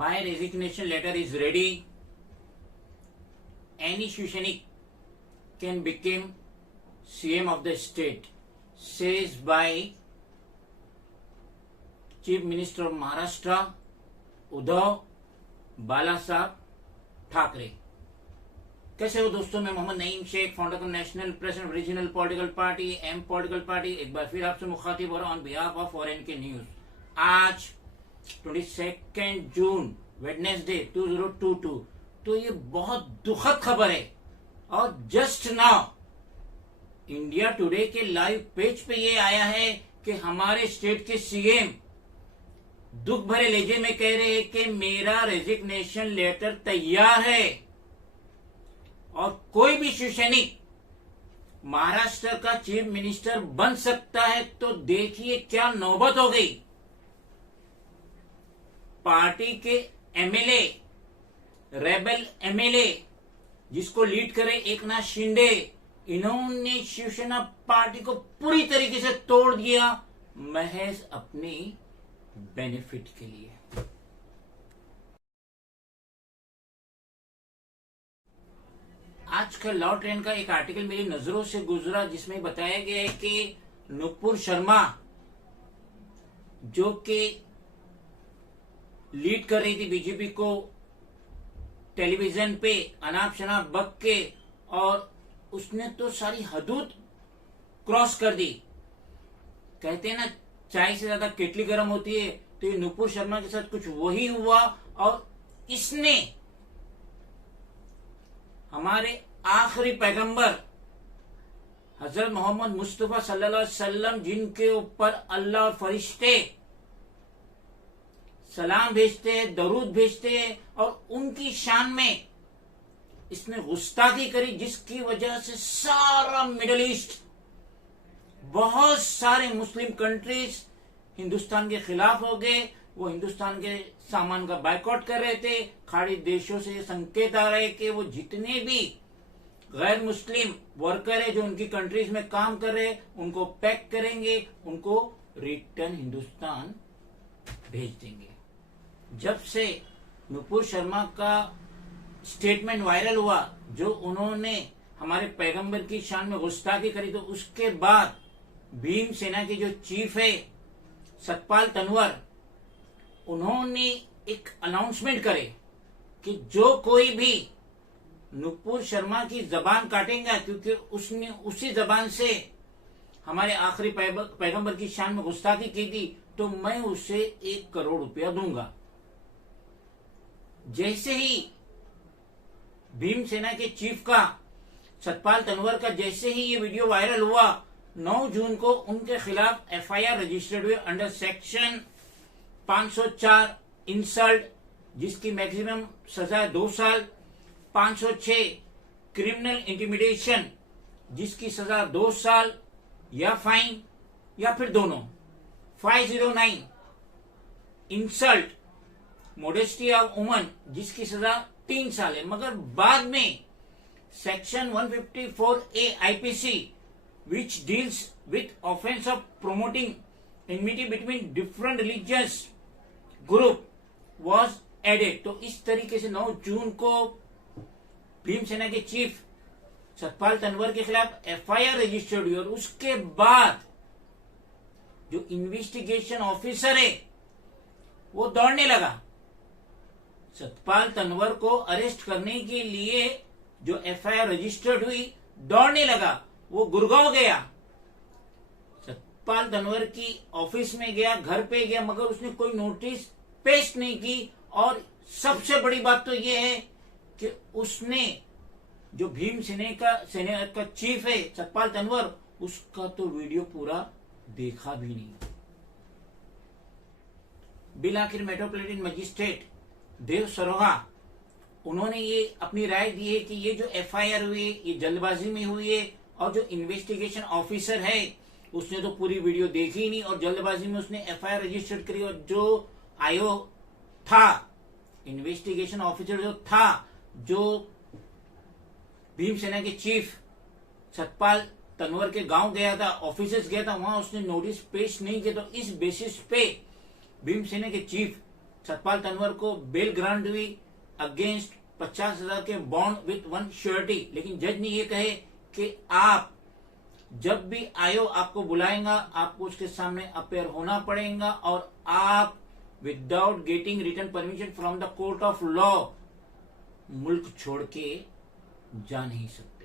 My resignation letter is ready. Any Shivsainik can become CM of the state, says by Chief Minister of Maharashtra, Uddhav Balasaheb Thackeray. कैसे हो दोस्तों, मैं Mohammad Naeem Shaikh, founder of national president regional political party M political party, एक बार फिर आपसे मुखातिब हो रहा हूं ऑन बिहाफ ऑफ फॉरेन के न्यूज। आज 22 जून वेडनेसडे 2022, तो ये बहुत दुखद खबर है। और जस्ट नाउ इंडिया टुडे के लाइव पेज पे ये आया है कि हमारे स्टेट के सीएम दुख भरे लहजे में कह रहे हैं कि मेरा रेजिग्नेशन लेटर तैयार है और कोई भी शिवसैनिक महाराष्ट्र का चीफ मिनिस्टर बन सकता है। तो देखिए क्या नौबत हो गई। पार्टी के एमएलए, रेबल एमएलए जिसको लीड करे एकनाथ शिंदे, इन्होंने शिवसेना पार्टी को पूरी तरीके से तोड़ दिया महज अपनी बेनिफिट के लिए। आज का लॉ ट्रेन का एक आर्टिकल मेरी नजरों से गुजरा जिसमें बताया गया है कि नुपुर शर्मा जो कि लीड कर रही थी बीजेपी को टेलीविजन पे अनाप शनाप बक के, और उसने तो सारी हदूद क्रॉस कर दी। कहते हैं ना चाय से ज्यादा केटली गर्म होती है, तो ये नुपुर शर्मा के साथ कुछ वही हुआ। और इसने हमारे आखिरी पैगंबर हजरत मोहम्मद मुस्तफा सल्लल्लाहु अलैहि वसल्लम, जिनके ऊपर अल्लाह और फरिश्ते सलाम भेजते हैं, दरूद भेजते हैं, और उनकी शान में इसने गुस्ताखी करी, जिसकी वजह से सारा मिडिल ईस्ट, बहुत सारे मुस्लिम कंट्रीज हिंदुस्तान के खिलाफ हो गए। वो हिंदुस्तान के सामान का बायकॉट कर रहे थे। खाड़ी देशों से संकेत आ रहे कि वो जितने भी गैर मुस्लिम वर्कर है जो उनकी कंट्रीज में काम कर रहे हैं, उनको पैक करेंगे, उनको रिटर्न हिंदुस्तान भेज देंगे। जब से नुपुर शर्मा का स्टेटमेंट वायरल हुआ, जो उन्होंने हमारे पैगंबर की शान में गुस्ताखी करी, तो उसके बाद भीम सेना के जो चीफ है सतपाल तनवर, उन्होंने एक अनाउंसमेंट करे कि जो कोई भी नुपुर शर्मा की जबान काटेगा, क्योंकि उसने उसी जबान से हमारे आखिरी पैगंबर की शान में गुस्ताखी की थी, तो मैं उसे 1 करोड़ रुपया दूंगा। जैसे ही भीम सेना के चीफ का सतपाल तनवर का जैसे ही ये वीडियो वायरल हुआ, 9 जून को उनके खिलाफ एफआईआर रजिस्टर्ड हुए अंडर सेक्शन 504 इंसल्ट, जिसकी मैक्सिमम सजा 2 साल, 506 क्रिमिनल इंटिमिडेशन, जिसकी सजा 2 साल या फाइन या फिर दोनों, 509 इंसल्ट मोडेस्टी ऑफ वुमन, जिसकी सजा 3 साल है। मगर बाद में section 154A IPC which deals with offense of promoting enmity between different religious group was added। तो इस तरीके से 9 जून को भीमसेना के चीफ सतपाल तनवर के खिलाफ एफआईआर रजिस्टर्ड हुई, और उसके बाद जो इन्वेस्टिगेशन ऑफिसर है वो दौड़ने लगा। सतपाल तनवर को अरेस्ट करने के लिए जो एफआईआर रजिस्टर्ड हुई, दौड़ने लगा। वो गुड़गांव गया, सतपाल तनवर की ऑफिस में गया, घर पे गया, मगर उसने कोई नोटिस पेश नहीं की। और सबसे बड़ी बात तो ये है कि उसने जो भीम सेना का चीफ है सतपाल तनवर, उसका तो वीडियो पूरा देखा भी नहीं। बिल आखिर मेट्रोपॉलिटन मजिस्ट्रेट देव सरोहा उन्होंने ये अपनी राय दी है कि ये जो एफआईआर हुई है ये जल्दबाजी में हुई है, और जो इन्वेस्टिगेशन ऑफिसर है उसने तो पूरी वीडियो देखी ही नहीं और जल्दबाजी में उसने एफआईआर रजिस्टर्ड करी। और जो आयो था, इन्वेस्टिगेशन ऑफिसर जो था, जो भीमसेना के चीफ सतपाल तनवर के गांव गया था, ऑफिसेस गया था, वहां उसने नोटिस पेश नहीं किया। तो इस बेसिस पे भीमसेना के चीफ सतपाल तनवर को बेल ग्रांट हुई अगेंस्ट 50,000 के बॉन्ड विथ 1 श्योरिटी। लेकिन जज ने ये कहे कि आप जब भी आयो आपको बुलाएगा, आपको उसके सामने अपेयर होना पड़ेगा और आप without getting return permission from the court of law मुल्क छोड़ के जा नहीं सकते।